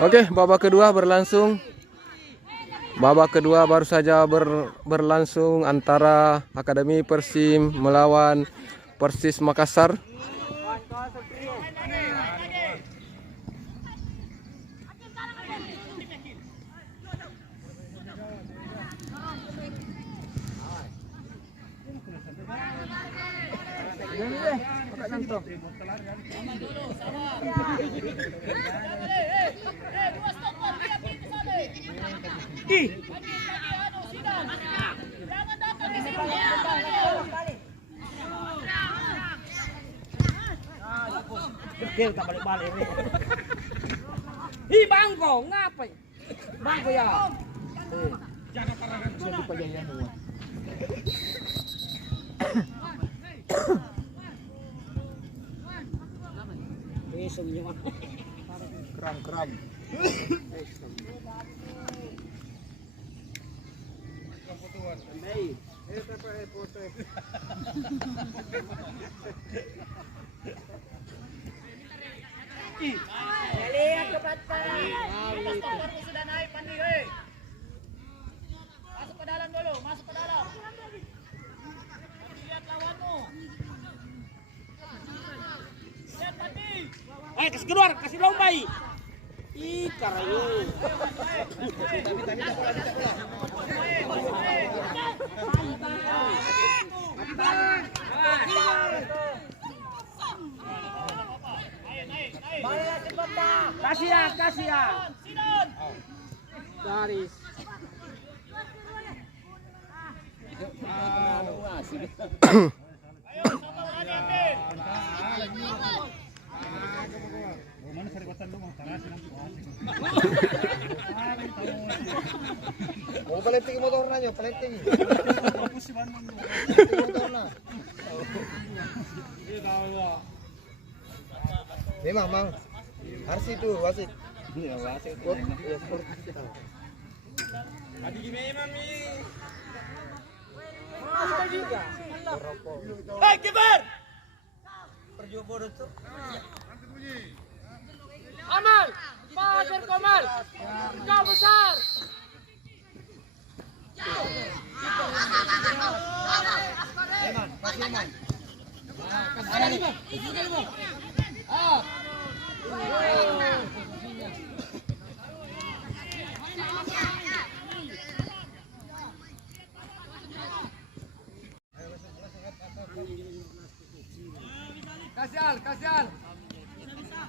Oke, babak kedua berlangsung. Babak kedua baru saja berlangsung antara Akademi Persim melawan Persis Makassar. Kecil tak balik-balik ini. Hi bangko, ngapa? Bangko ya. Suatu perjanjian dua. Ini semuanya kram-kram. Lihat ke belakang. Stoppermu sudah naik, Pandi. Masuk ke dalam dulu, masuk ke dalam. Lihat lawanmu. Lihat Pandi. Kasih keluar, kasih lombai. Ih, karayu. Kasih ya. Garis. Oh, paleting motor na nyo, paleting. Motor na. Memang, Mang. Harus itu wasit. Iya, wasit. Adi gimana, Mami? Hei, kiper. Perjuang bodoh tuh. Amal, Fajar Komal. Kau besar. Eman, kasih Eman. Kasih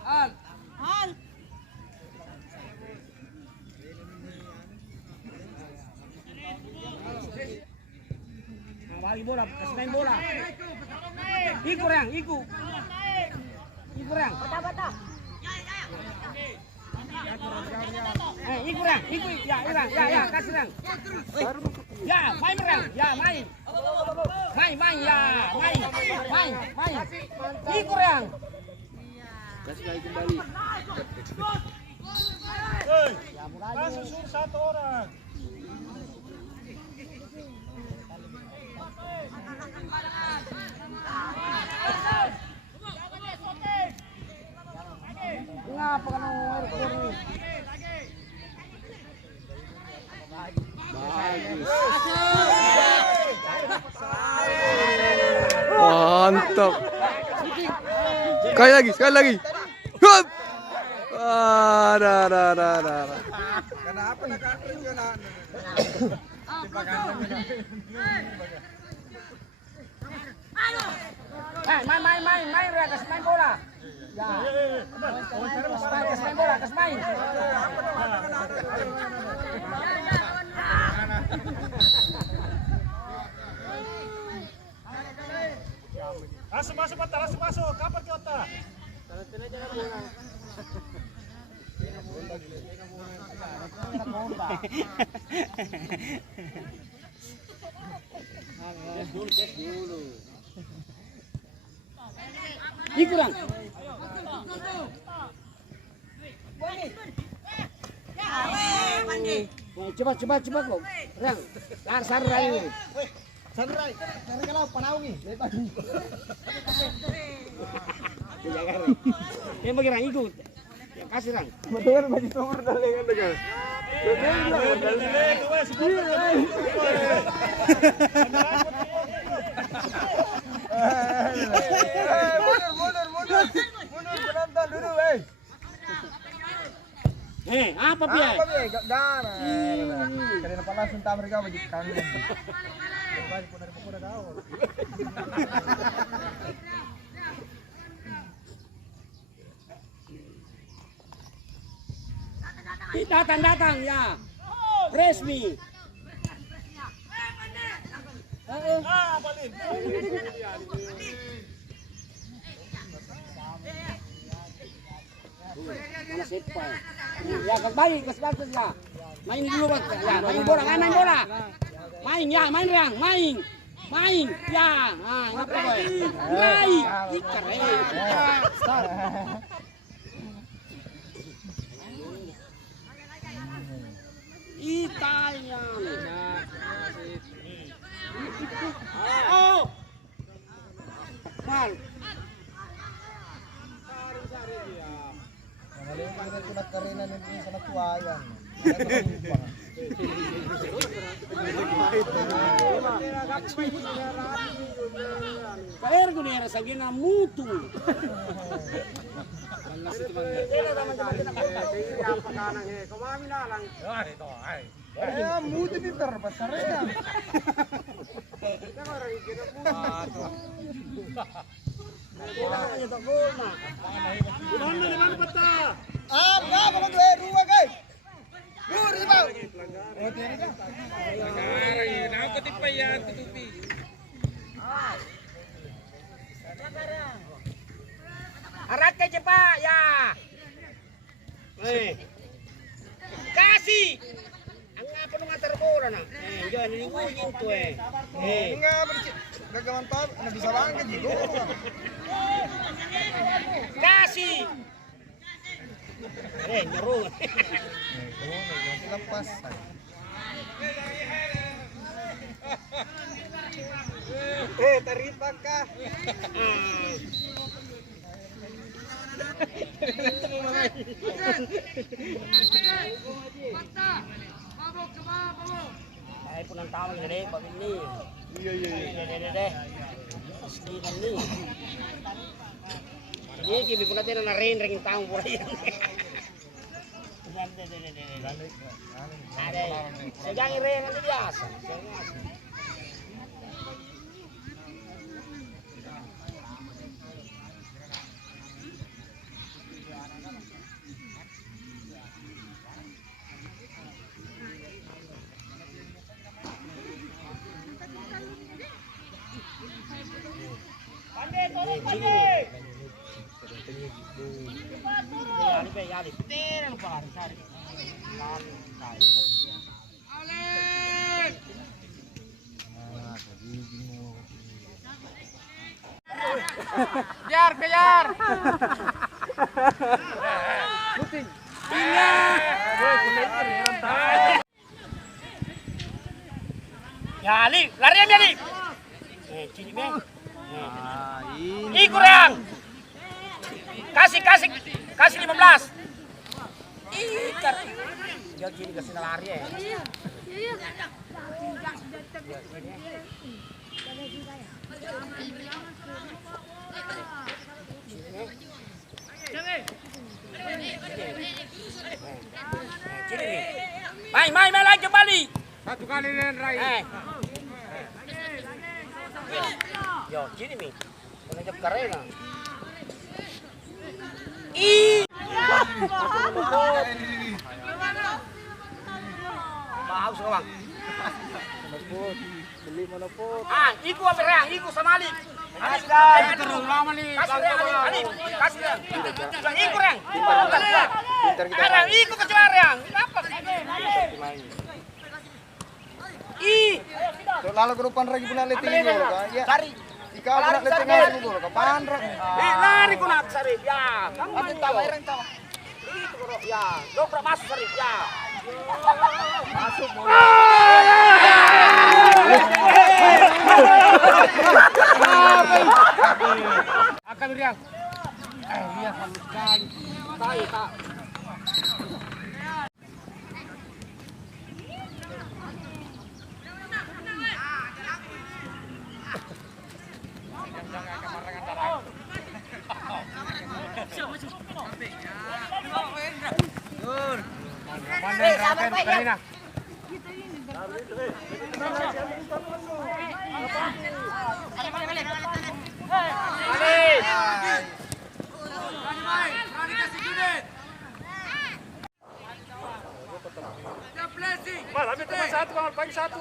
Al. Bagi bola, kasih main bola. Iku Rang. Iku Rang. Bata. Iku Rang. Ya, Rang. Ya, kasih Rang. Ya, main Rang. Ya, main. Main, ya, main. Iku Rang. Kasih lagi kembali. Langsung satu orang. Ngapa kan air kurni? Mantap. Sekali lagi. Hup. Dah. Kenapa nak kantri juga Main, Ria, kasih main bola. Ya. Kasih main bola, kasih main. Masuk, Otta, masuk. Kapan ke Otta? Cek dulu. Kurang. Coba kok. Rang, langsar rai. Sanrai, cari kalau panaungi, lepas. Yang bagi rang ikut. kasih Rang. Betul bagi nomor dalengan dengan. Mundur penonton dulu, Apa piye? Apa be? Gak karena panas entah mereka bagi kami. Bagi pun dari pokok dah. Datang ya. Resmi. Ya, kembali ke sebatas ya. Main dulu Bang. Ya, main bola, main bola. Main ya, main Riang, main. Main. Ya, nah, ngapa boy? Naik. Keren. Start. Itanya. Oh. Mal. Ngalimpan itu nak karena ini sana tuayan. Kair ko niya sa ginamuto. Mutu ni terbesar ya. Bapak gue dua guys. Dur sih bang. Arat ke cepat ya. Kasih. Ang apa nung antar bola na? Jangan nilingkuin tuh Enggak bersih. Gagawan top, anda bisa banget juga. Kasih. Nyeru. Lepas. Terima kah? Ay punang tawag na rin, pag ini. Iya. Pasti kan ni. Ini kibi ko natin na rin ring taong pura yan. Ada. Segang rin ang biasa. Kejar. Puting. Ya, Ali, larian dia, Ali. Cini be. Kurang. Kasih 15. Ikat. Dia gini kasih lari ya. Main lagi kembali. Satu kali dan Rai. Yo, gini mi. Menajak karena. Bahaus kawan. Beli mana pun. Iku apa reang? Iku sama Ali. Kasih terus lama nih. Kasih reang. Iku reang. Pintar kita. Reang, iku kecuali reang. Kenapa? Lalu ke depan lagi pula letih dulu kan. Ya. Cari. Ikaw pula letih ngasih dulu kan. Pandra. Lari ku nak Sarip. Ya, kamu tahu reang tahu. Itu kok ya. Dobrak masuk Sarip ya. Masuk bola. Akan riang. Lihat halus sekali. Tak. Kanina. Mas, ambil teman satu, kawan bagi satu.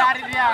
Sari dia.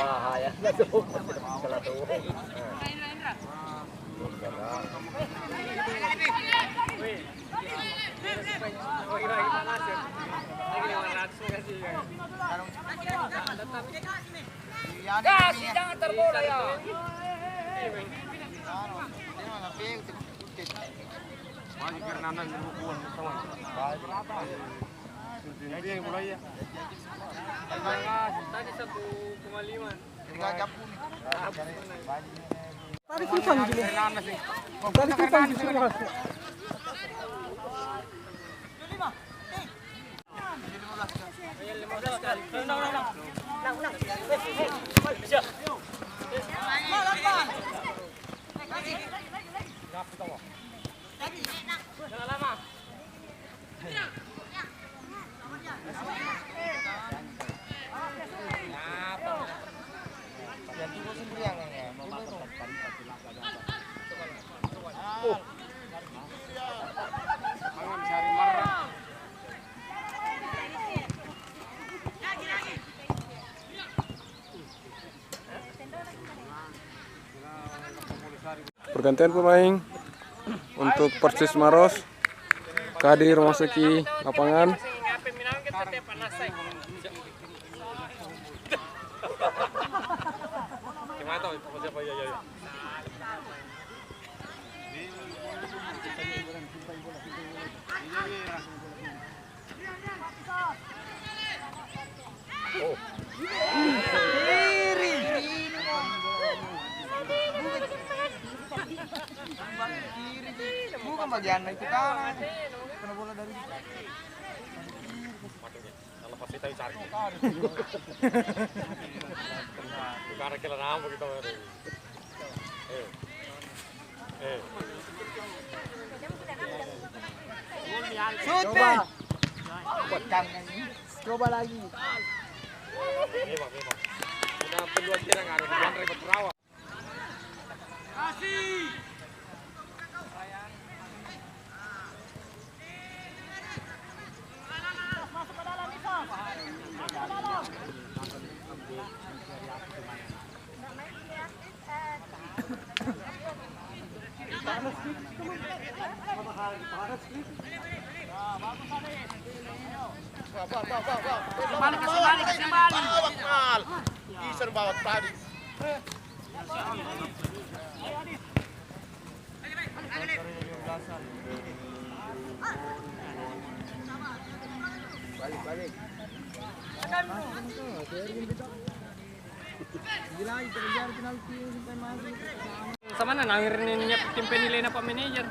Bahaya na tuh. Salah tuh. Kasih jangan terbola ya. Masih Fernandes bukuan sama. Jadi yang mulai ya. Tadi 1,5. Tinggal japun. Tadi susah nih. Fernandes nih. Tadi susah nih. Pergantian pemain untuk Persis Maros. Kadir memasuki lapangan. Bukan bagian itu kan. Kena bola dari Kalau pasti tahu cari. Bukan kira nama kita. coba. Buat kandang. Coba lagi. Memang. Udah peluang kita nggak ada peluang repot perawat. Iser bawah tadi. Balik. Gila, itu kejar penalti sampai mati. Sama na nangirin tim penilai na Pak Manager.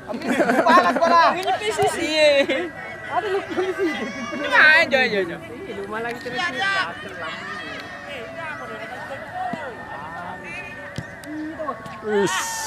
Balak bola. Ini PCC eh. Ada lu polisi. Nah, aja. Ini rumah lagi terus. Wis.